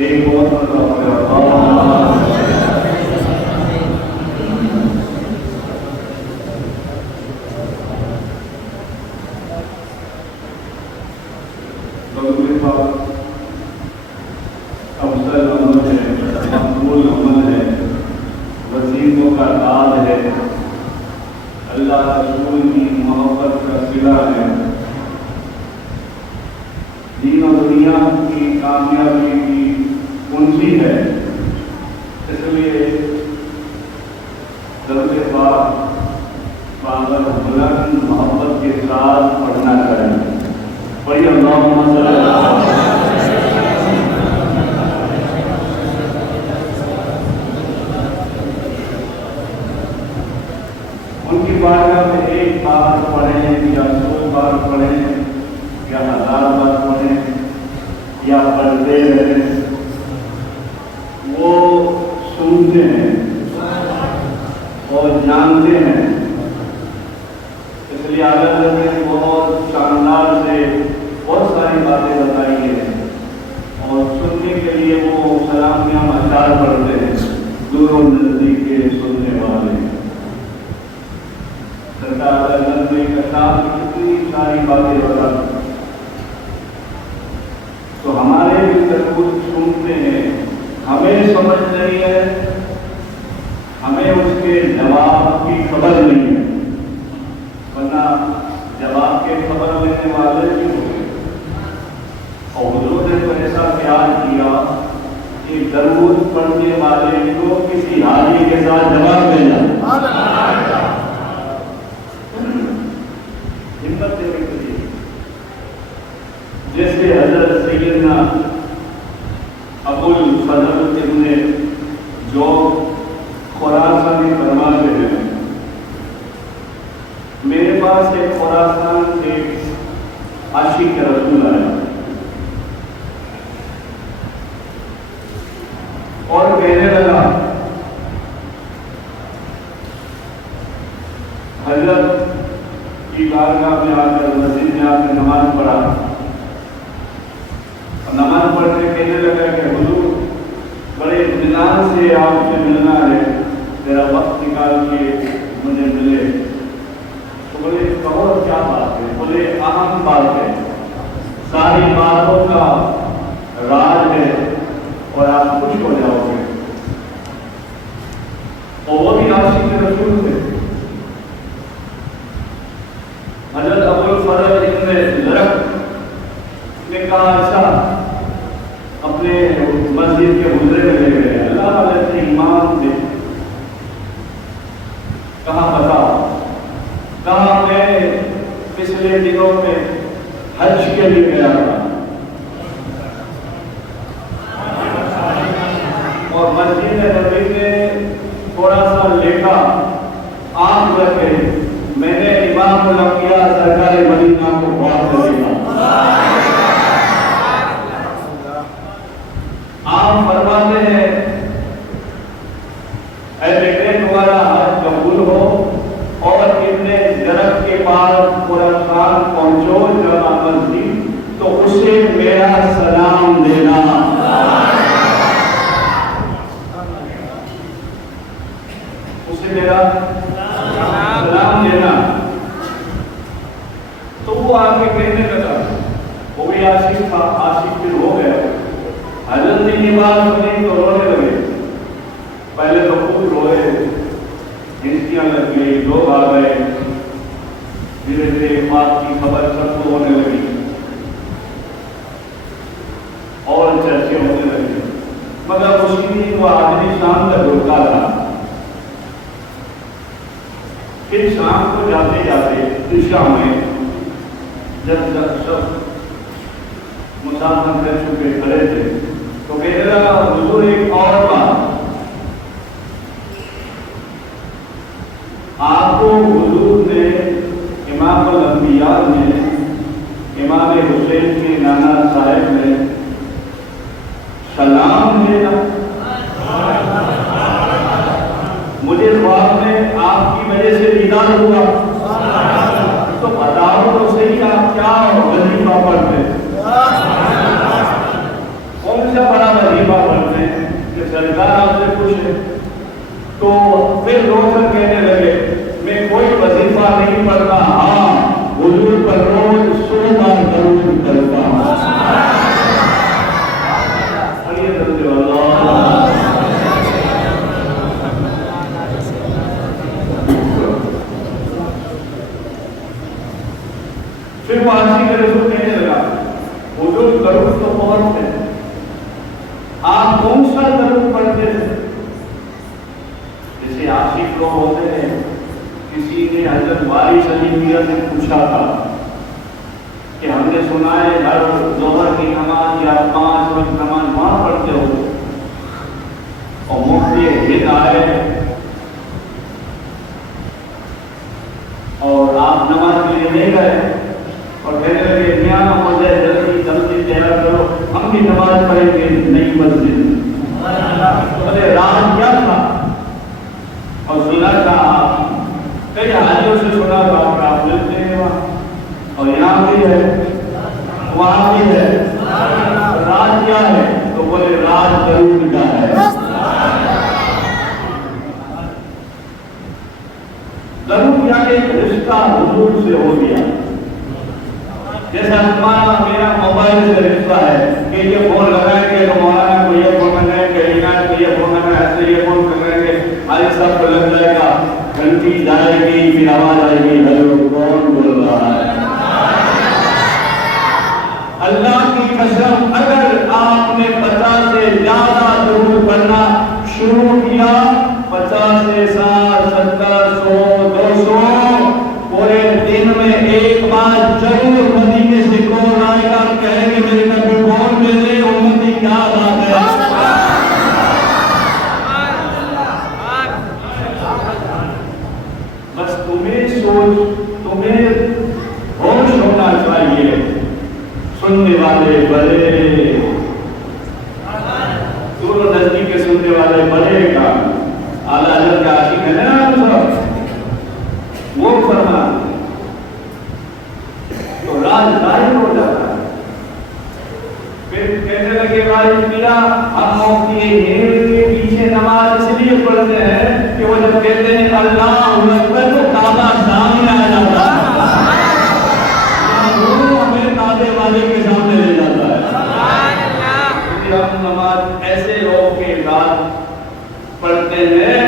ایک بہت بڑا افضل عمل ہے، مقبول عمل ہے، وظیفوں کا تاج ہے، اللہ رسول کی محبت کا صلہ ہے، دین و دنیا کی کامیابی کی کنجی ہے۔ اس لیے درود پاک بابر بلند محبت کے ساتھ پڑھنا چاہیے۔ پڑھیے اللہم صلی اللہ علیہ وسلم۔ ان کی بارگاہ میں ایک بار پڑھیں یا 100 بار پڑھیں یا 1000 بار پڑھیں یا پڑھتے رہیں، وہ سنتے ہیں اور جانتے ہیں۔ اس لیے اعلیٰ نے بہت شاندار سے بہت ساری باتیں بتائی ہیں، اور سننے کے لیے وہ سلامیاں اشعار پڑھتے ہیں، دور و نزدیک کے سننے والے۔ سرکار عالم نے کتاب کی کتنی ساری باتیں بتائی، تو ہمارے بھی تربوت سنتے ہیں، ہمیں سمجھ نہیں ہے، ہمیں اس کے جواب کی خبر نہیں ہے، ورنہ جواب کے خبر لینے والے بھی ہوئے۔ اور حضور نے تو ایسا پیار کیا کہ درود پڑھنے والے کو کسی حاجی کے ساتھ جواب مل جاتا۔ ہمت دینے کے لیے جیسے حضرت سیدنا ابو الفضل ابن جو خراسانی فرماتے ہیں، میرے پاس ایک خراسان سے عاشق رسول آیا اور کہنے لگا، حضرت کی بارگاہ میں آ کر مسجد میں آ کر نماز پڑھا، اور نماز پڑھنے کہنے لگا کہ حضور بڑے اطمینان سے آپ سے ملنا ہے، میرا وقت نکال کے مجھے ملے۔ تو بولے کہو کیا بات ہے؟ بولے اہم بات ہے، ساری باتوں کا راز ہے اور آپ خوش ہو جاؤ گے۔ اور وہ بھی عاشق رسول تھے۔ حضرت ابو الفضل ابن لرق نے کہا اچھا، اپنے مسجد کے حجرے میں لے گئے، اللہ علیہ سے امام تھے، کہا بتاؤ، کہا میں پچھلے دنوں میں حج کے لیے گیا تھا اور مسجد نبوی میں تھوڑا سا لیٹا، آنکھ رکھے، میں نے امام الانبیاء سرکار مدینہ کو غور سے دیکھا۔ آپ فرماتے ہیں اے بیٹے تمہارا حج قبول ہو، اور ابن جرب کے پاس خراسان پہنچو جب مسجد، تو اسے میرا سلام دینا۔ اسے میرا سلام دینا۔ تو وہ آگے کہنے لگا، وہ بھی عاشق تھا، عاشق پھر ہو گیا۔ حضرت نے یہ بات سنی تو رونے لگے، پہلے تو خوب روئے، ہنسیاں لگ گئی، لوگ آ گئے، دھیرے دھیرے بات کی خبر سب کو ہونے لگی اور چرچے ہونے لگے، مگر اسی دن وہ آدمی شام تک رکا رہا۔ پھر شام کو جاتے جاتے عشاء میں جب سب مسافر کر چکے کھڑے تھے تو کہنے لگا حضور ایک اور بات، آپ کو حضور نے امام الانبیاء نے امام حسین کے نانا صاحب نے سلام دینا، مجھے خواب میں آپ کی وجہ سے دیدار ہوا، تو بتاؤ تو صحیح آپ کیا وظیفہ پڑھتے، کون سا بڑا وظیفہ حضور درود تو بہت ہے، آپ کون سا درود پڑھتے تھے؟ جیسے عاشق لوگ ہوتے ہیں، کسی نے حضرت وارث علی میاں سے پوچھا تھا کہ ہم نے سنا ہے ہر ظہر کی نماز یا 5 وقت نماز وہاں پڑھتے ہو، اور مفتی ہند آئے اور آپ نماز کے لیے نہیں گئے اور کہنے لگے میاں ہو جائے جلدی جلدی تیار کرو، ہم بھی نماز پڑھیں گے نئی مسجد۔ ارے راز کیا تھا؟ اور سنا تھا کئی حاجیوں سے سنا تھا کہ آپ ملتے ہیں وہاں، اور یہاں بھی ہے وہاں بھی ہے، راز کیا ہے؟ تو بولے راز درود کا ہے۔ درود یعنی ایک رشتہ حضور سے ہو گیا، جیسا تمہارا میرا موبائل سے رشتہ ہے کہ یہ فون لگائیں گے تو مولانا کو یہ فون لگائیں گے، عنایت کو یہ فون لگائیں گے، ایسے یہ فون کریں گے، آج سب کو لگ جائے گا، گھنٹی جائے گی، پھر آواز آئے گی، ہیلو کون بول رہا ہے؟ اللہ کی قسم اگر آپ نے 50 سے زیادہ درود پڑھنا شروع کیا، 50 سے 60 70 100 200 پورے دن میں ایک بار ضرور مدینے سے کون آئے گا، کہیں گے میرے نبی کون بھیجے، امتی کیا بات ہے۔ بس تمہیں ہوش ہونا چاہیے، سننے والے بڑے، دور و نزدیک کے سننے والے بڑے کا اعلیٰ حضرت کا عاشق ہے نا سب، وہ فرما تو راز ظاہر ہو جاتا ہے۔ پھر کہنے لگے راج میرا ہم مفتی ہند کے پیچھے نماز اس لیے پڑھتے ہیں کہ وہ جب کہتے ہیں اللہ اکبر تو کعبہ سامنے آ جاتا ہے، ہمیں کعبے والے کے سامنے لے جاتا ہے۔ ہم نماز ایسے لوگ کے ساتھ پڑھتے ہیں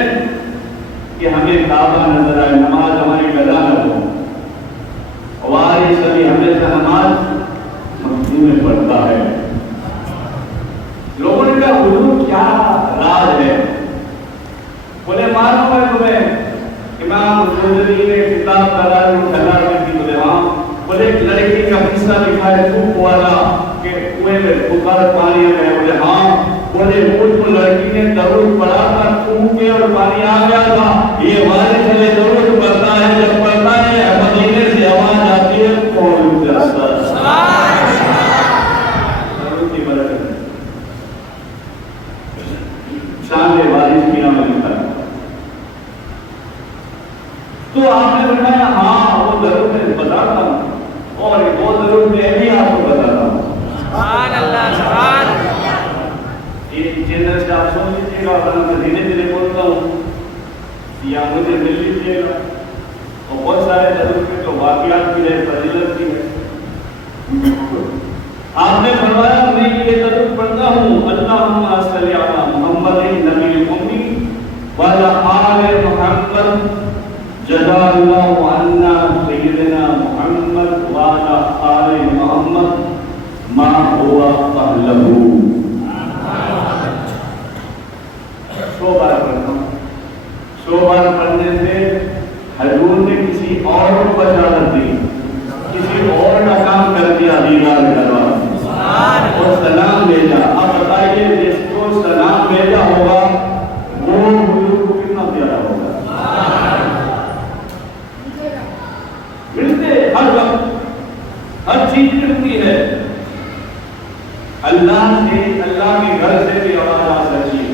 کہ ہمیں کعبہ نظر آئے، نماز ہماری قضا نہ ہو۔ وارث علی ہمیشہ نماز مکتوب میں پڑھتا ہے۔ لوگوں نے کہا حضور کیا راز ہے؟ بولے معلوم ہے تمہیں، امام الجوزری نے کتاب دلائل الخیر کی بولے ہاں، بولے ایک لڑکی کا قصہ لکھا ہے تھوک والا کہ کنویں میں بخار پانی آ گیا، بولے ہاں، بولے اس لڑکی نے درود پڑھا تھا تھوک کے اور پانی آ گیا تھا، یہ وارث علی درود پڑھتا ہے، جب پڑھتا ہے مدینے سے آواز آتی ہے کون جاتا ہے۔ درود کی برکت شان وارث کی نام لکھا ہے۔ تو آپ نے بتایا ہاں وہ درود میں بتاتا ہوں، اور وہ درود میں بھی آپ کو بتاتا ہوں۔ سبحان اللہ، سبحان ایک چینل سے آپ سن لیجیے گا، ورنہ میں دھیرے دھیرے بولتا ہوں یا مجھے مل لیجیے گا، اور بہت سارے درود میں تو واقعات بھی ہے، فضیلت بھی ہے۔ آپ نے فرمایا میں یہ درود پڑھتا ہوں، اللہم صلی علی محمد نبی الامی وعلی آل محمد جزا اللہ عنا سیدنا محمد وعلی آل محمد ما ہوا اہلہ۔ 100 بار پڑھتا ہوں۔ 100 بار پڑھنے سے حضور نے کسی اور کو بشارت دی، کسی اور کا کام کر دیا، دیدار کروا اور سلام بھیجا۔ اب بتائیے جس کو سلام بھیجا ہوگا وہ حضور کو کتنا پیارا ہوگا۔ ملتے ہر وقت، ہر چیز ملتی ہے، اللہ سے، اللہ کے گھر سے بھی آواز آ سکتی،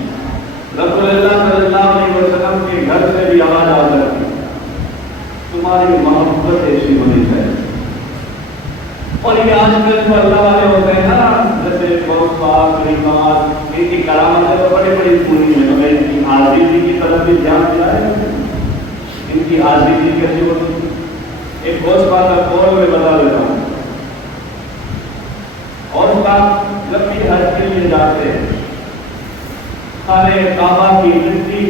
رسول اللہ صلی اللہ علیہ وسلم کے گھر سے بھی آواز آ سکتی۔ تمہاری محبت ایسی ہونی چاہیے۔ اور یہ آج کل جو اللہ والے ہوتے ہیں نا، جیسے بہت پاک ریمات، ان کی کرامتیں تو بڑی بڑی پوری ہیں، مگر ان کی حاضری کی طرف بھی دھیان دیا ہے۔ ان کی حاضری کیسی ہوتی ہے؟ ایک بہت بات کا قول میں بتا دیتا ہوں۔ اور اس کا جب بھی حج کے لیے جاتے ہیں، خانے کعبہ کی مٹی،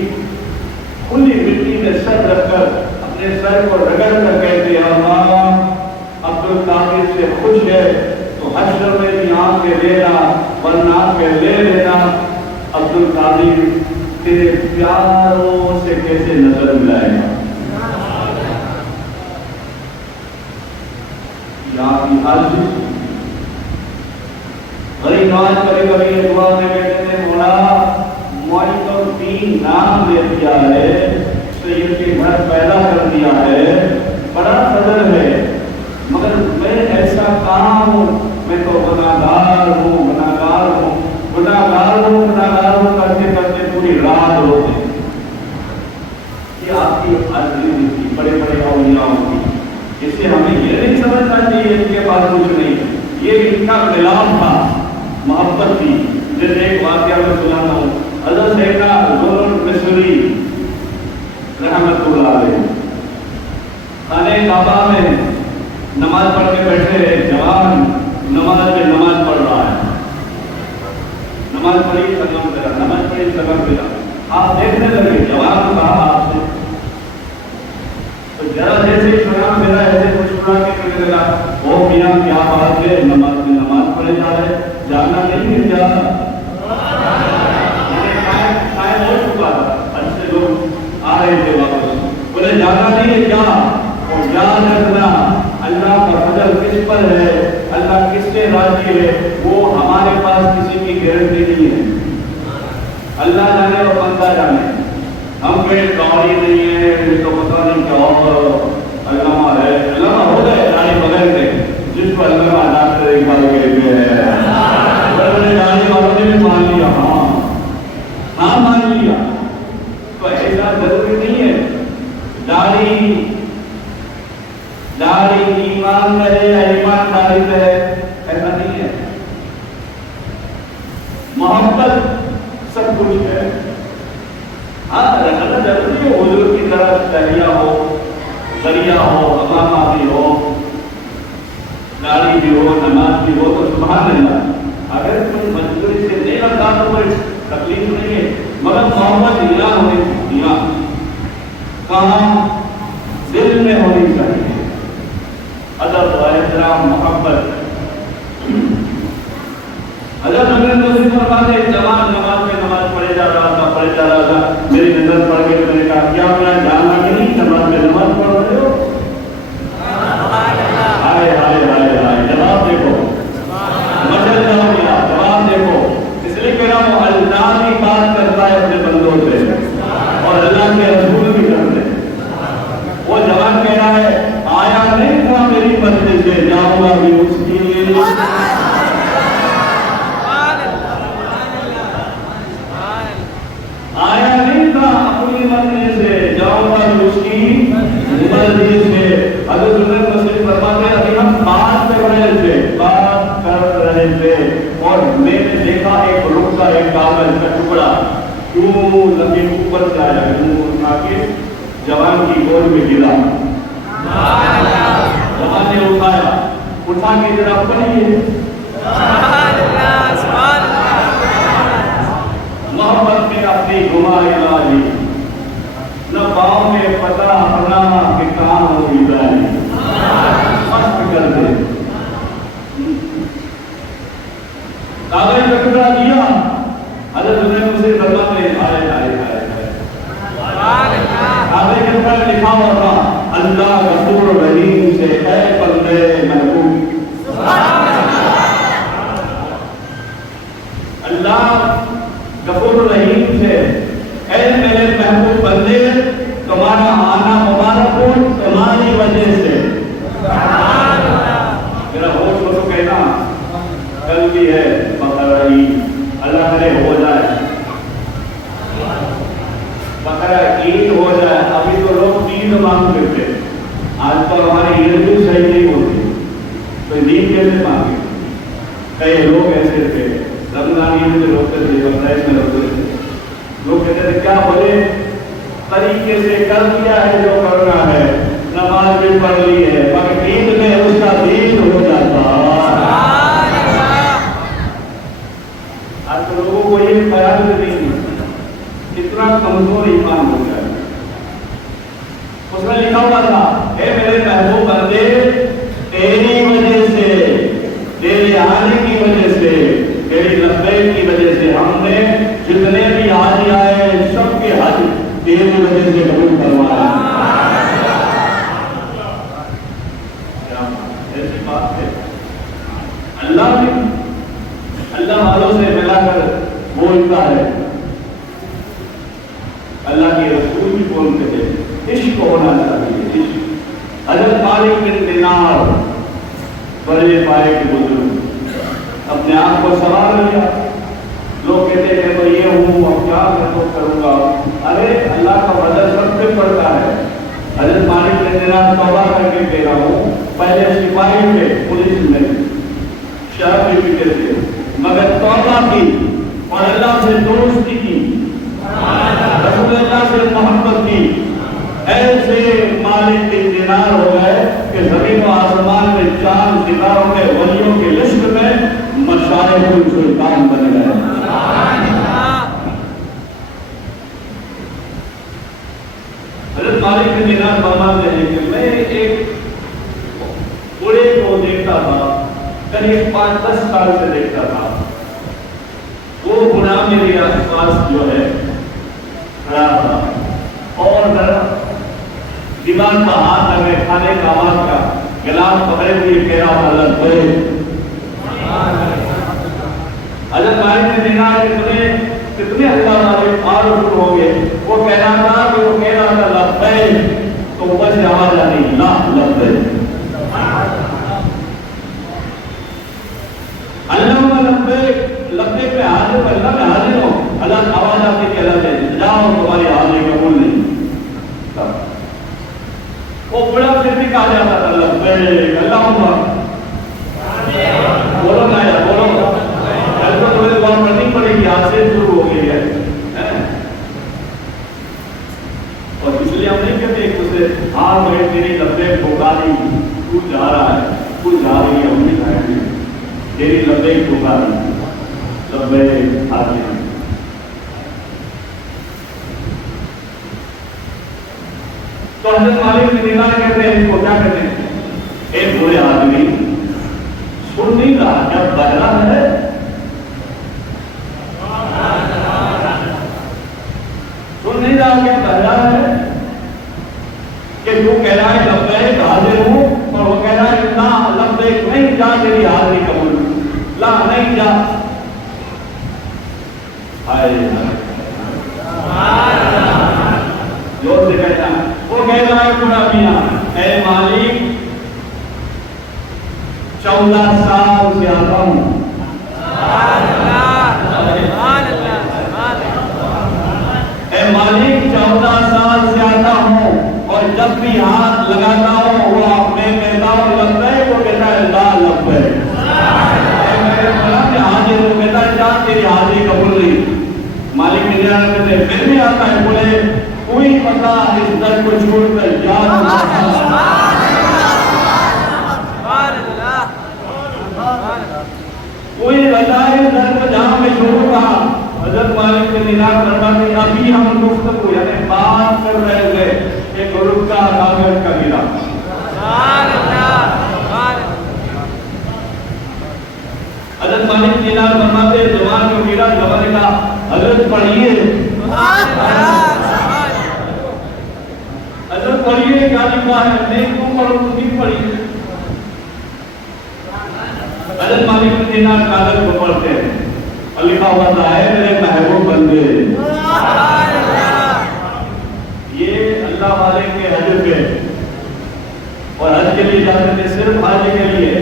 کھلی مٹی میں سر رکھ کر اپنے سر کو رگڑ کر کہتے ہیں اللہ عبد القادر سے خوش ہے تو حشر میں بھی کے لینا ورنہ کے لے لینا. عبد القادر تیرے پیاروں سے کیسے نظر ملائے گا؟ یہاں کی حال غریب نواز کبھی کبھی یہ دعا میں کہتے تھے مولا معین الدین نام دے دیا ہے, سید کے گھر پیدا کر دیا ہے, بڑا فضل ہے, مگر میں ایسا کہاں ہوں, میں تو گناہگار ہوں گناہگار ہوں گناہگار ہوں گناہگار ہوں کرتے کرتے پوری رات روتے. یہ آپ کی عزیز کی بڑے بڑے اولیاء کی, اس سے ہمیں یہ نہیں سمجھنا چاہیے ان کے پاس کچھ نہیں, یہ ان کا خلاف تھا, محبت تھی. جیسے ایک واقعہ میں سناتا ہوں, حضرت سیدنا زہر مصری رحمت اللہ علیہ خانہ کعبہ میں نماز پڑھ کے بیٹھے, ایک جوان نماز پڑھ رہا ہے, نماز پڑھی سلام پھیرا, نماز پڑھی سلام پھیرا. آپ دیکھنے لگے, جوان کو کہا آپ سے, تو ذرا جیسے ہی سلام پھیرا ایسے مسکرا کے کہنے لگا, او میاں کیا بات ہے, نماز پڑھے جا رہے, جانا نہیں ہے کیا؟ ٹائم ہو چکا تھا, اچھے لوگ آ رہے تھے واپس, بولے جانا نہیں ہے کیا؟ اور یاد رکھنا اللہ کا فضل کس پر ہے, اللہ کس سے راضی ہے, وہ ہمارے پاس کسی کی گارنٹی نہیں ہے. اللہ جانے اور بندہ جانے. ہم کوئی گاڑی نہیں ہے, یہ تو پتہ نہیں کیا اور علامہ ہے, علامہ ہو گئے داڑھی بغیر کے, جس کو علامہ ڈاکٹر اقبال کہتے ہیں, بڑے داڑھی والوں نے بھی مان لیا, ہاں مان لیا. تو ایسا ضروری نہیں ہے داڑھی ایمان رہے یا ایمانداری رہے, ایسا نہیں ہے. محبت سب کچھ ہے. ہاں رکھنا ضروری ہے, حضور کی طرف دریا ہو, دریا ہو, امامہ بھی ہو, داڑھی بھی ہو, نماز بھی ہو, تو سبحان اللہ. اگر تم مجبوری سے نہیں رکھتا تو کوئی تکلیف نہیں ہے, مگر محبت یہاں ہونی چاہیے, یہاں کہاں دل میں ہونی چاہیے. ادب و احترام محبت. حضرت عمر مسلم فرماتے ہیں, جوان نماز پڑھے جا رہا تھا, میری نظر پڑ گئی, میں نے کہا کیا میں جاننا کہ نہیں نماز پڑھ رہے ہو؟ ہائے ہائے ہائے ہائے, جواب دیکھو, مچل جاؤ گیا, جواب دیکھو. اس لیے کہہ رہا ہوں اللہ کی بات کرتا ہے اپنے بندوں سے, اور اللہ کے رسول بھی کرتے ہیں. وہ جوان کہہ رہا ہے, آیا نہیں تھا میری مرضی سے, جاؤں گا بھی اس کی, آیا نہیں تھا اپنی مرضی سے, جاؤں گا بھی اس کی مرضی سے. حضرت عمر مسلم فرماتے ہیں, ابھی ہم بات کر رہے تھے اور میں نے دیکھا ایک رخ کا, ایک کاغذ کا ٹکڑا کیوں لگے اوپر سے آیا, کیوں اٹھا کے جوان کی گود میں گرا. جوان نے اٹھا کے ذرا پڑھیے. محبت میں اپنی گمائے لالی, نہ پاؤں میں پتہ اپنا کہ کہاں ہوگی ڈالی. مست کر دے, کاغذ کا ٹکڑا دیا. حضرت عمر مسلم فرماتے ہیں, کاغذ کے اوپر لکھا ہوا تھا, اللہ غفور رحیم سے اے بندے محبوب. اللہ غفور رحیم سے اے میرے محبوب بندے, تمہارا آنا مبارک ہو تمہاری وجہ سے. میرا ہوش ہو تو کہنا کل بھی ہے بقرہ عید, اللہ کرے ہو جائے, بقرہ عید ہو جائے. ابھی تو لوگ عید مانگتے تھے, آج کل ہماری عید بھی صحیح نہیں ہوتی, تو عید کیسے مانگے؟ کئی لوگ ایسے تھے, رمضان عید میں روکتے تھے, بقرعید میں روکتے تھے. لوگ کہتے تھے کیا بولے, طریقے سے کر دیا ہے جو کرنا ہے, نماز بھی پڑھ لی ہے, مگر عید میں اس کا دین ہو جاتا. آج تو لوگوں کو یہ خیال نہیں, اتنا کمزور ایمان ہو گیا. اس میں لکھا ہوا تھا, اے میرے محبوب بندے, تیری وجہ سے, تیرے آنے کی وجہ سے وجہ سے ہم نے جتنے بھی حاجی آئے سب کے حج تیری وجہ سے قبول کروایا. ایسی بات ہے اللہ بھی اللہ والوں سے ملا کر بولتا ہے. اللہ کے رسول بھی بولتے ہیں عشق ہونا چاہیے. عشق. حضرت مالک بن دینار بڑے پائے کے بزرگ اپنے آپ کو سوال لیا. لوگ کہتے ہیں میں یہ ہوں اب کیا کروں گا. ارے اللہ کا فضل سب پہ پڑتا ہے. حضرت مالک بن دینار توبہ کر کے کہہ رہا ہوں پہلے سپاہی تھے پولیس میں شراب بھی پیتے تھے مگر توبہ کی اور اللہ سے دوستی کی رسول اللہ سے محبت کی. ایسے مالک کے دینار ہو گئے کہ زمین و آسمان میں چاند ستاروں کے ولیوں کے لشکر میں مشائخ السلطان بن گئے. حضرت مالک کے دینار فرماتے ہیں کہ میں ایک بوڑھے کو دیکھتا تھا قریب 5-10 سال سے دیکھتا تھا. وہ بوڑھا میرے آس پاس جو ہے کھڑا تھا اور دیوار کا ہاتھ لگے کھانے کا آواز کا گلاس پکڑے ہوئے کہہ رہا تھا لبیک. حضرت مالک نے دیکھا کہ کتنے اللہ والے معروف ہوں گے. وہ کہہ رہا تھا کہ وہ کہہ رہا تھا لبیک تو اوپر سے آواز آنی لا لبیک اللہ لبیک لبیک میں حاضر اللہ میں حاضر ہوں. اللہ آواز آتی کہ اللہ سے جاؤ تمہاری حاضری قبول نہیں. وہ بڑا پھر بھی کہا جاتا تھا لبیک اللہم بولو نا یا بولو ایسا تو مجھے بات پڑھنی پڑے گی. آج سے شروع ہو گئی ہے اور اس لیے ہم نہیں کہتے ایک دوسرے ہاں بھائی تیری لبیک پکاری تو جا رہا ہے تو جا رہی ہے ہم نہیں کھائیں گے تیری لبیک پکاری لبیک حاضر. تو حضرت مالک بن دینار کہتے ہیں اس کو کیا کہتے ہیں ایک بڑے آدمی سن نہیں رہا جب بہرا ہے سن نہیں رہا کہ بہرا ہے کہ تو کہہ رہا ہے لبیک حاضر ہوں اور وہ کہہ رہا ہے لا لبیک نہیں جا تیری حاضری قبول لا نہیں جا. جو سے کہتا ہے وہ کہہ رہا ہے بڑا میاں اے مالک 14 سال سے آتا ہوں اے مالک 14 سال سے آتا ہوں اور جب بھی ہاتھ لگاتا ہوں وہ میں کہتا ہوں لبیک وہ کہتا ہے لا لبیک. میں حاضر ہوں کہتا ہے جا تیری حاضری قبول نہیں. مالک نے کہتے ہیں پھر بھی آتا ہے بولے کوئی پتا اس در کو چھوڑ کر جا کوئی بتائے در کو جہاں میں چھوڑوں گا. حضرت مالک کے دینار فرماتے ہیں ابھی ہم گفتگو یعنی بات کر رہے تھے کہ گروپ کا کاغذ کا گرا. حضرت مالک کے دینار فرماتے ہیں زبان کو گرا زبان کا حضرت پڑھیے حضرت پڑھیے کیا لکھا ہے نہیں تم پڑھو تم پڑھیے. حضرت مالک بن دینار کاغذ کو پڑھتے ہیں اور لکھا ہوا تھا ہے میرے محبوب بندے. یہ اللہ والے کے حج پہ اور حج کے لیے جاتے تھے صرف حج کے لیے.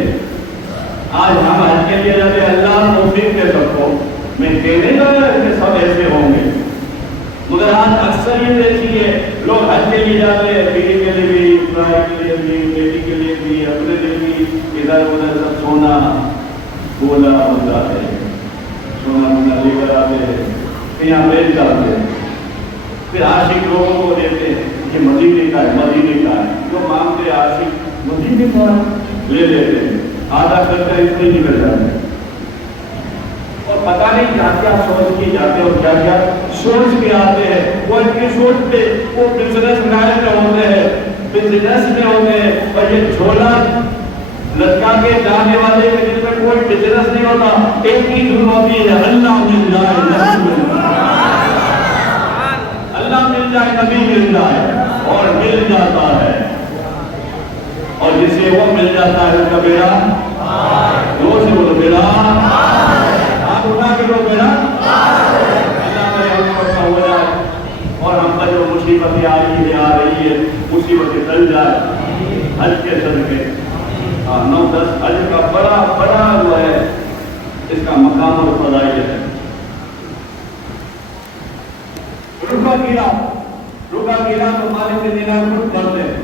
آج ہم حج کے لیے جاتے ہیں اللہ توفیق دے سب کو. میں کہنے لگا کہ سب ایسے ہوں گے مگر آج اکثر یہ دیکھیے لوگ حج کے لیے جاتے ہیں بیوی کے لیے بھی بھائی کے لیے بھی بیٹی کے لیے بھی اپنے لیے بھی ادھر ادھر سب سونا بولا ہوتا ہے سونا بولا لے کر آتے ہیں یہاں بیچ جاتے ہیں. پھر عاشق لوگوں کو دیتے ہیں یہ مدینے کا ہے مدینے کا ہے جو مانگتے عاشق مدینے کا لے لیتے ہیں آدھا کر کر اس میں نکل جاتے ہیں اور پتہ نہیں کیا کیا سوچ کے جاتے اور کیا کیا سوچ کے آتے ہیں. وہ ان کی سوچ پہ وہ بزنس لائن میں ہوتے ہیں بزنس میں ہوتے ہیں اور یہ جھولا لٹکا کے جانے والے کے جن میں کوئی بزنس نہیں ہوتا، ایک ہی دھن ہوتی ہے، اللہ مل جائے، اللہ مل جائے، نبی مل جائے، اور مل جاتا ہے، اور جسے وہ مل جاتا ہے اس کا بیڑا زور سے بولو بیڑا، آپ اٹھا کے لو بیڑا، اللہ کرے ہم کو ہو جائے اور ہم پر جو مصیبتیں آ رہی ہے مصیبتیں ٹل جائے حج کے صدقے۔ 9-10 حج کا بڑا جو ہے اس کا مقام اور فضائل ہے۔ رکا گیرا تو مالک کے دینار خود کرتے ہیں،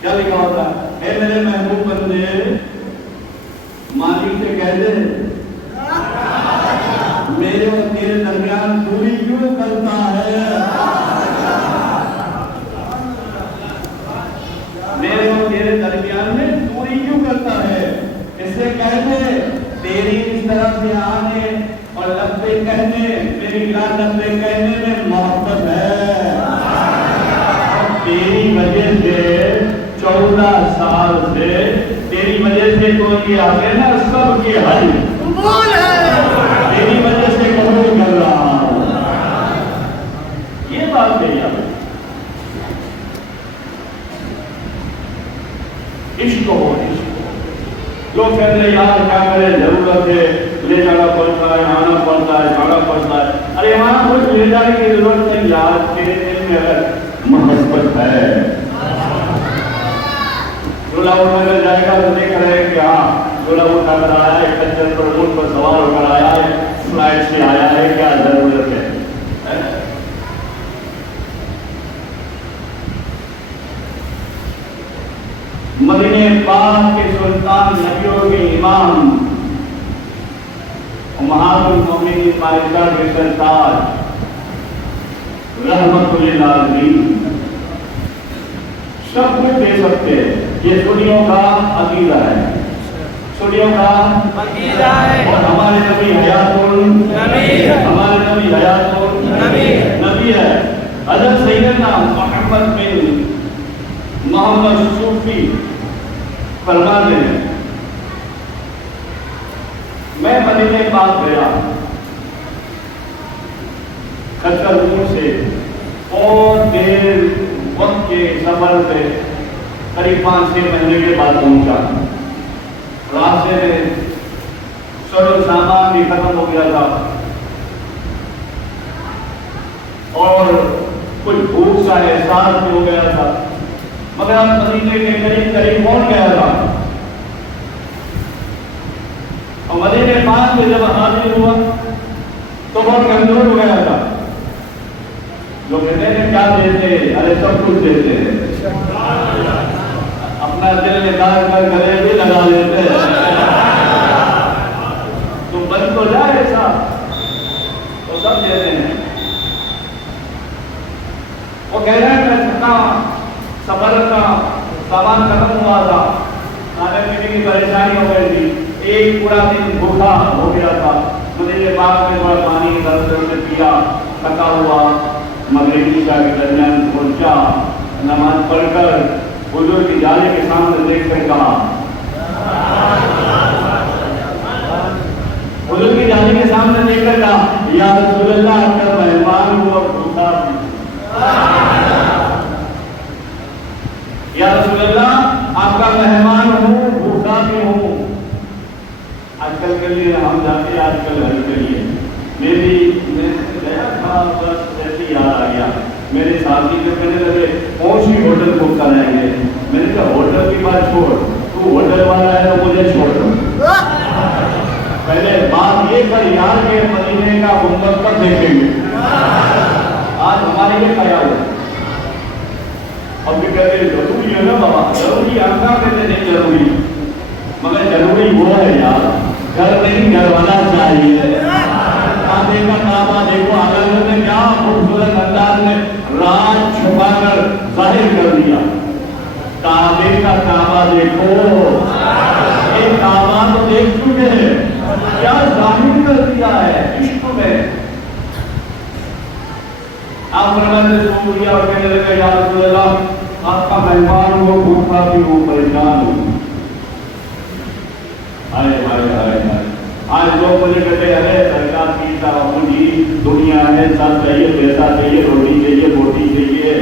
کیا لکھا ہوتا ہے؟ اے میرے محبوب بندے، مالک سے کہہ دے میرے اور تیرے درمیان دوری کیوں کرتا ہے، میرے اور تیرے درمیان میں دوری کیوں کرتا ہے، اس سے کہہ دے تیری اس طرف سے آنے اور لبے کہنے، میری لبے کہنے میں محبت ہے، تیری وجہ سے 14 سال سے تیری وجہ سے تو یہ آگے نا سب کی حج تیری وجہ سے قبول کر رہا ہوں، یہ بات کہی آپ عشق ہو، لوگ کہتے ہیں یار کیا کرے، ضرورت ہے، لے جانا پڑتا ہے، آنا پڑتا ہے، جانا پڑتا ہے، ارے وہاں کچھ لے جانے کی ضرورت نہیں، یار تیرے دل میں اگر محبت ہے، جھولا اٹھا کر جائے گا تو دیکھ رہے کہ ہاں جھولا اٹھا کر آیا ہے، کچر پر اونٹ پر سوار ہو کر آیا ہے، فلائٹ سے آیا ہے، کیا ضرورت ہے۔ مدینے پاک کے سلطان نبیوں کے امام امہات المومنین مالکہ کے سرتاج رحمت للعالمین سب کچھ دے سکتے ہیں، یہ سنیوں کا عقیدہ ہے، سنیوں کا عقیدہ ہے، اور ہمارے نبی حیات النبی، ہمارے نبی حیات النبی ہے۔ حضرت سیدنا محمد بن محمد صوفی فرماتے ہیں میں مدینے پاک گیا کچر سے اور دیر وقت کے سفر پہ قریب 5-6 مہینے کے بعد پہنچا، راستے میں سر سامان بھی ختم ہو گیا تھا اور کچھ بھوک کا احساس بھی ہو گیا تھا، مگر ہم مدینے کے قریب پہنچ گیا تھا، اور مدینے پاک میں جب حاضر ہوا تو بہت کمزور ہو گیا تھا، جو کہتے ہیں کیا دیتے، ارے سب کچھ دیتے ہیں، اپنا دل نکال کر گلے بھی لگا لیتے ہیں، تو بن تو جائے ایسا تو سب دیتے ہیں۔ وہ کہہ رہے ہیں میں تھکا، سفر کا سامان ختم ہوا تھا، کھانے پینے کی پریشانی ہو گئی تھی، ایک پورا دن بھوکا ہو گیا تھا، مدینے پاک میں تھوڑا پانی درد سے پیا، تھکا ہوا، مغرب عشاء کے درمیان پہنچا، نماز پڑھ کر حضور کی جالے کے سامنے دیکھ کر کہا، حضور کی جالے کے سامنے دیکھ کر کہا یا رسول اللہ آپ کا مہمان ہوں اور بھوکا بھی، یا رسول اللہ آپ کا مہمان ہوں بھوکا بھی ہوں۔ آج کل کے لیے ہم جاتے آج کل ہر کے لیے میں گیا تھا، بس ایسی یاد آ گیا، میرے ساتھی جو کہنے لگے کون سی ہوٹل بک کرائیں گے، میں نے کہا ہوٹل کی بات چھوڑ، تو ہوٹل والا ہے تو مجھے چھوڑ دو، پہلے بات یہ کر یار کے مدینے کا گنبد پر دیکھیں گے، آج ہمارے یہ خیال ہے، اب بھی کہتے ہیں ضروری ہے نا بابا، ضروری آنکھا کہتے نہیں ضروری، مگر ضروری وہ ہے یار، گھر نہیں گھر والا چاہیے، کعبے کا کعبہ دیکھو، حضرت نے کیا خوبصورت انداز میں راز چھپا کر ظاہر کر دیا، کعبے کا کعبہ دیکھو، ایک کعبہ تو دیکھ چکے ہیں، کیا ظاہر کر دیا ہے عشق میں۔ آپ فرماتے سن لیا اور کہنے لگے یا رسول اللہ آپ کا مہمان ہو، بھوکا بھی ہو، پریشان ہو، آج لوگ مجھے کہتے ہیں سرکار کی جی دنیا ہے، سب چاہیے، پیسہ چاہیے، روٹی چاہیے، بوٹی چاہیے،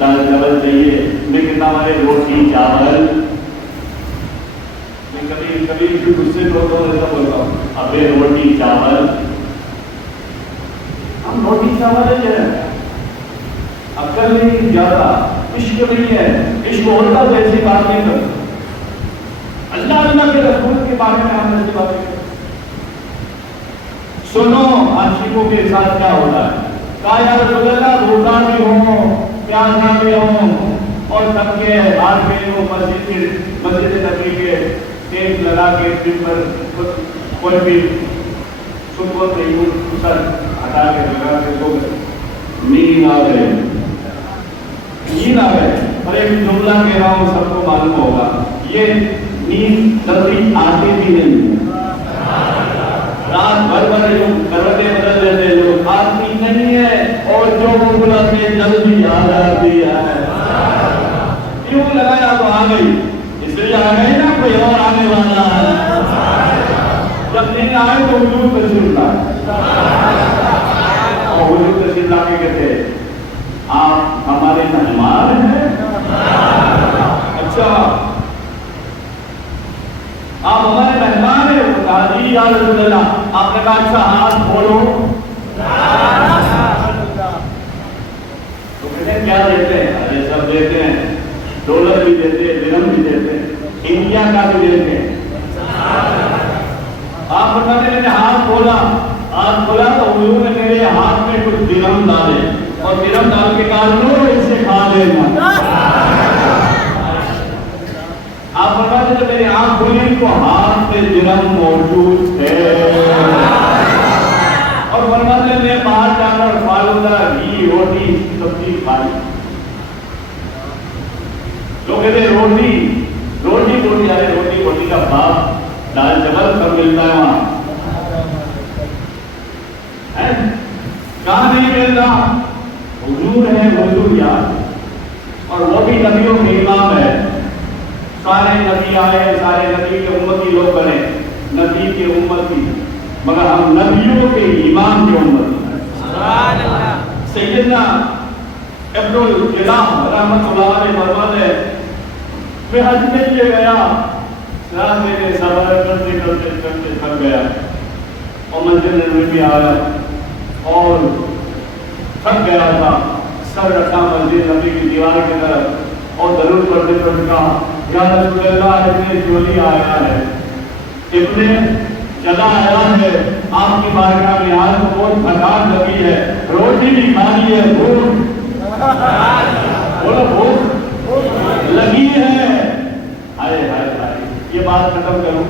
دال چاول چاہیے. میں کتنا بڑے روٹی چاول، میں کبھی کبھی غصے میں ہوتا ہوں ایسا بولتا ہوں ابے روٹی چاول. ہم روٹی چاول ہے، عقل نہیں زیادہ، عشق نہیں ہے. عشق ہوتا تو ایسی بات نہیں کرتا. اللہ اللہ کے رسول کے بارے میں ہم ایسی باتیں کرتے. سنو عاشقوں کے ساتھ کیا ہوتا ہے. کہا یا رسول اللہ بھوکا بھی ہوں، پیاسا بھی ہوں، اور سب کے ہاتھ میں وہ مسجد نبی کے ٹیپ لگا کے دن پر کوئی بھی سکوت نہیں، سر ہٹا کے لگا کے سو گئے. نیند آ گئے، نیند آ گئے. اور ایک جملہ کہہ رہا ہوں، سب کو معلوم ہوگا، یہ نیند جلدی آتی بھی نہیں. رات بھر بھر جو کروٹیں بدل دیتے لوگ آتی نہیں ہے، اور جو وہ بلاتے جلدی آ جاتی ہے. کیوں لگایا تو آ گئی، اس لیے آ گئی نا کوئی اور آنے والا ہے. جب نہیں آئے تو حضور تشریف لائے، اور حضور تشریف لا کے کہتے آپ ہمارے مہمان ہیں. اچھا آپ ہمارے مہمان ہیں. کہا جی یا رسول اللہ. آپ نے کہا اچھا ہاتھ کھولو. تو کہتے ہیں کیا دیتے ہیں؟ ارے سب دیتے ہیں، ڈالر بھی دیتے ہیں، درہم بھی دیتے ہیں، انڈیا کا بھی دیتے ہیں. آپ بتاتے ہیں ہاتھ کھولا. ہاتھ کھولا تو حضور نے میرے ہاتھ میں کچھ درہم ڈالے، اور درہم ڈال کے کہا لو اسے کھا لینا. آپ بتاتے ہیں میری آنکھ کھلی تو ہاتھ میں درہم موجود ہے. اور فرماتے ہیں میں باہر جا کر فالودہ گھی روٹی سبزی کھائی. لوگ کہتے ہیں روٹی روٹی روٹی، ارے روٹی روٹی کا باپ دال چاول سب ملتا ہے وہاں، کہاں نہیں ملتا. حضور ہے حضور یار، اور وہ بھی نبیوں کے امام ہے. سارے نبی آئے، سارے نبی کے امتی لوگ بنے، نبی کے امتی، مگر ہم نبیوں کے امام کے امتی. سبحان اللہ. سیدنا ابن الکلام رحمۃ اللہ علیہ فرماتے ہیں میں حج کے لیے گیا، راستے میں سفر کرتے کرتے کرتے تھک گیا، اور مسجد نبوی آیا اور تھک گیا تھا. سر رکھا مسجد نبی کی دیوار کی طرف، اور درود پڑھتے پڑھتے کہا یا رسول اللہ اتنے جولی آیا ہے، اتنے چلا آیا ہے آپ کی بارگاہ میں، آج بہت تھکان لگی ہے، روٹی بھی کھانی ہے، بھوک بولو بھوک لگی ہے. ہائے ہائے ہائے، یہ بات ختم کروں،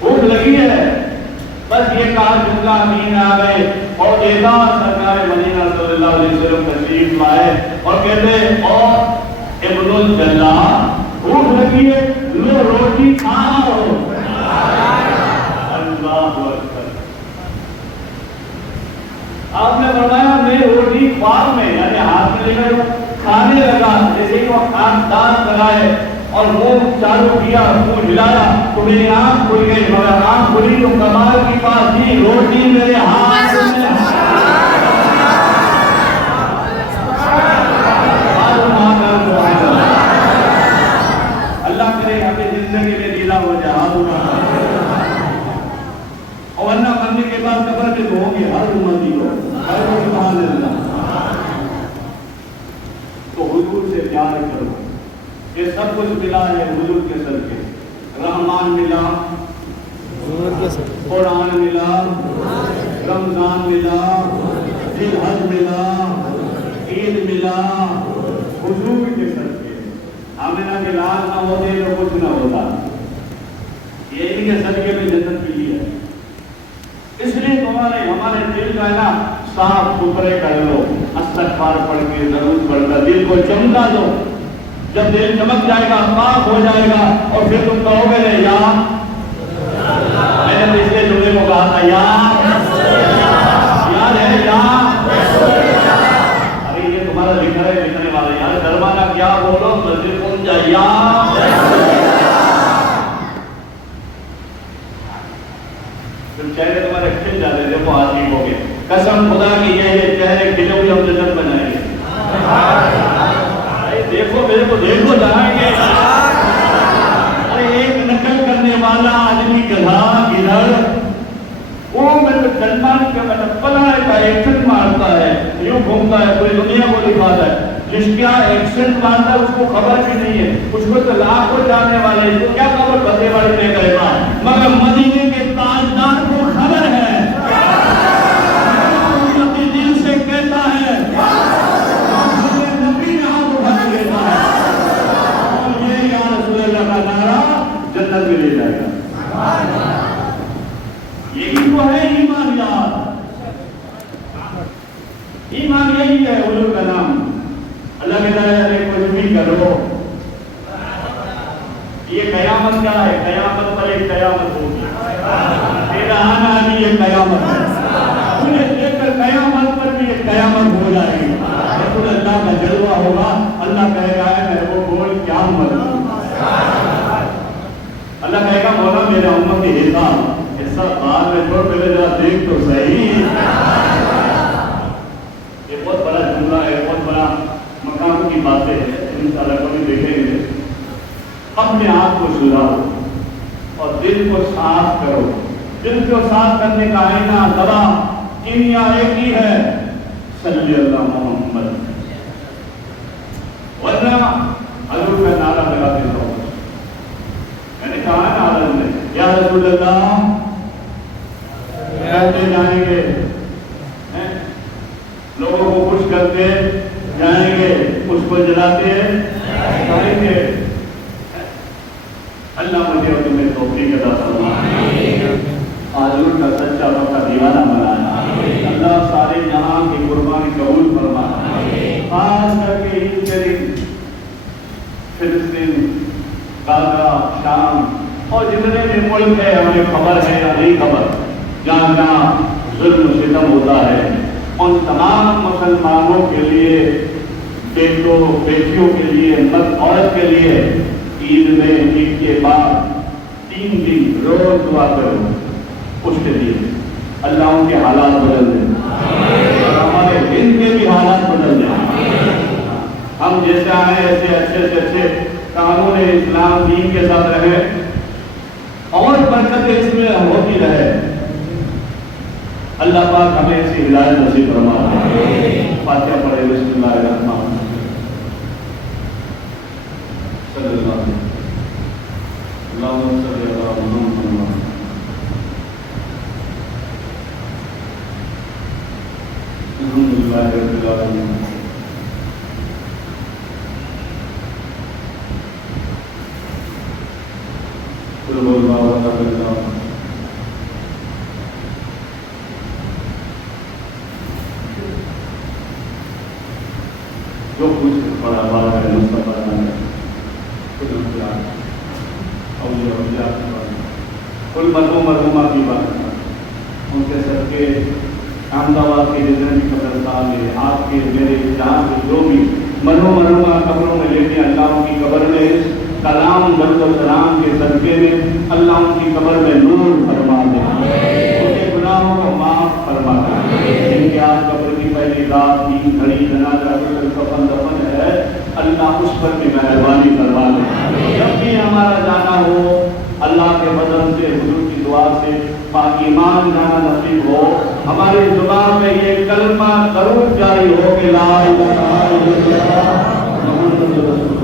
بھوک لگی ہے. بس یہ کہا جملہ امین آ گئے، اور دیکھا سرکار مدینہ صلی اللہ علیہ وسلم تشریف لائے، اور کہتے اور ابن الجلا بھوک لگی ہے، لو روٹی کھاؤ. اللہ اکبر. آپ نے فرمایا میں روٹی خواب میں یعنی ہاتھ میں لے کر کھانے لگا، جیسے ہی وہ دانت لگائے اور منہ چالو کیا، منہ ہلایا تو میری آنکھ کھل گئی. مگر آنکھ کھلی تو کمال کی بات تھی، روٹی میرے ہاتھ میں. اللہ کرے ہمیں زندگی میں دیدہ ہو جائے. اور ورنہ مرنے کے بعد قبر میں تو ہوں گے ہر امتی کو، ہر سبحان اللہ. تو حضور سے پیار کرو. یہ سب کچھ ملا ہے حضور کے صدقے. رحمان ملا، قرآن ملا، رمضان ملا، ذی الحج ملا، عید ملا، حضور کے صدقے. آمنہ کے لال نہ ہوتے تو کچھ نہ ہوتا. یہی کے صدقے میں جنت ملی ہے. اس لیے تمہارے ہمارے دل کا ہے نا صاف ستھرے کر لو، استغفار پڑھ کے درود پڑھ کر دل کو چمکا دو. جب دل چمک جائے گا، پاک ہو جائے گا، اور پھر تم کہو گے یا میں نے پچھلے جملے کو کہا تھا یاد ہے یا. ارے یہ تمہارا ذکر ہے لکھنے والے یار، دربانہ کیا بولو مسجد پہنچ جائے یا. پھر چہرے تمہارے کھل جاتے تھے وہ عجیب ہو گئے. قسم خدا کی یہ چہرے کھلے ہوئے ہم جنت بنائیں گے. دیکھو میرے کو دیکھو جائیں گے. ارے ایک نقل کرنے والا آدمی گدھا گدھڑ وہ میرے جنت کے پلڑے کا ایکسنٹ مارتا ہے, یوں گھومتا ہے, پوری دنیا کو دکھاتا ہے. جس کا ایکسنٹ مارتا ہے اس کو خبر بھی نہیں ہے, اس کو تو لاکھوں جاننے والے, اس کو کیا خبر بندے والے نہیں کرے گا, مگر مدینے کے تاجدار کو خبر ہے. دل سے کہتا ہے نبی نے ہاتھ اٹھا کے کہتا ہے یہ یا رسول اللہ کا نعرہ جنت میں لے جائے گا. یہی تو ہے ایمان یار. ایمان یہی ہے حضور کا نام. اللہ کہتا ہے ارے کچھ بھی کرو, یہ قیامت کیا ہے, قیامت پر ایک قیامت ہوگی. تیرا آنا بھی ایک قیامت ہے, تجھے دیکھ کر قیامت پر بھی ایک قیامت ہو جائے گی. رسول اللہ کا جلوہ ہوگا, اللہ کہے گا ہے میرے کو بول کیا مت. اللہ کہے گا مولا میرے امت کی حساب ایسا بعد میں چھوڑ, پہلے ذرا دیکھ تو صحیح. یہ بہت بڑا جملہ ہے, بہت بڑا مقام کی باتیں ہیں, انشاءاللہ کبھی دیکھیں گے. اپنے آپ کو سدھارو اور دل کو صاف کرو. دل کو صاف کرنے کا آئینہ دوا کیمیا ایک ہی ہے, صلی اللہ محمد. ورنہ حضور کا نعرہ لگاتے رہو. میں نے کہا نا عالم میں یا رسول اللہ کہتے جائیں گے, لوگوں کو خوش کرتے جائیں گے, اس کو جلاتے جائیں گے. اللہ مجھے اور تمہیں توفیق عطا فرمائے. حضور کا سچا پکا دیوانہ بنانا. اللہ سارے جہاں کی قربانی قبول فرمائے. خاص کر کے ان کے دن فلسطین, غزہ, شام اور جتنے بھی ملک ہے ہمیں خبر ہے یا نہیں خبر, جہاں جہاں ظلم و ستم ہوتا ہے, ان تمام مسلمانوں کے لیے, بیٹوں بیٹیوں کے لیے, مرد عورت کے لیے عید میں, عید کے بعد 3 دن روز دعا کرو اس کے لیے. اللہ ان کے حالات بدل دیں, ہمارے دن کے بھی حالات بدل دیں. ہم جیسے آئے ایسے اچھے سے اچھے قانون اسلام دین کے ساتھ رہے اور برکت اس میں ہوتی رہے. اللہ پاک ہمیں ایسی ہدایت نصیب فرمائے. فاتحہ پڑھے. بسم اللہ الرحمن الرحیم. صلی اللہ علیہ وسلم. اللہم صلی علی محمد. الحمدللہ رب العالمین. قل هو اللہ احد اللہ. جو کچھ پڑھا بات ہے مصطفیٰ نے خود اولیاء کی بات, کل مرحومہ کی بات, ان کے سب کے احمد آباد کے جتنے بھی قبرستان ہے, آپ کے میرے جہاں کے جو بھی مرحومہ قبروں میں لیتے ہیں, اللہ ان کی قبر میں کلام درد و سلام کے صدقے میں اللہ ان کی قبر میں نور فرما دے, ان کے گناہوں کو معاف فرما دے. ان کے آج قبر کی پہلی رات 3 گھڑی جنازہ کفن دفن ہے, اللہ اس پر بھی مہربانی فرما دے. جب بھی ہمارا جانا ہو اللہ کے فضل سے, حضور کی دعا سے پاک ایمان جانا نصیب ہو. ہماری زبان میں یہ کلمہ ضرور جاری ہو کہ لا الہ الا اللہ محمد رسول اللہ.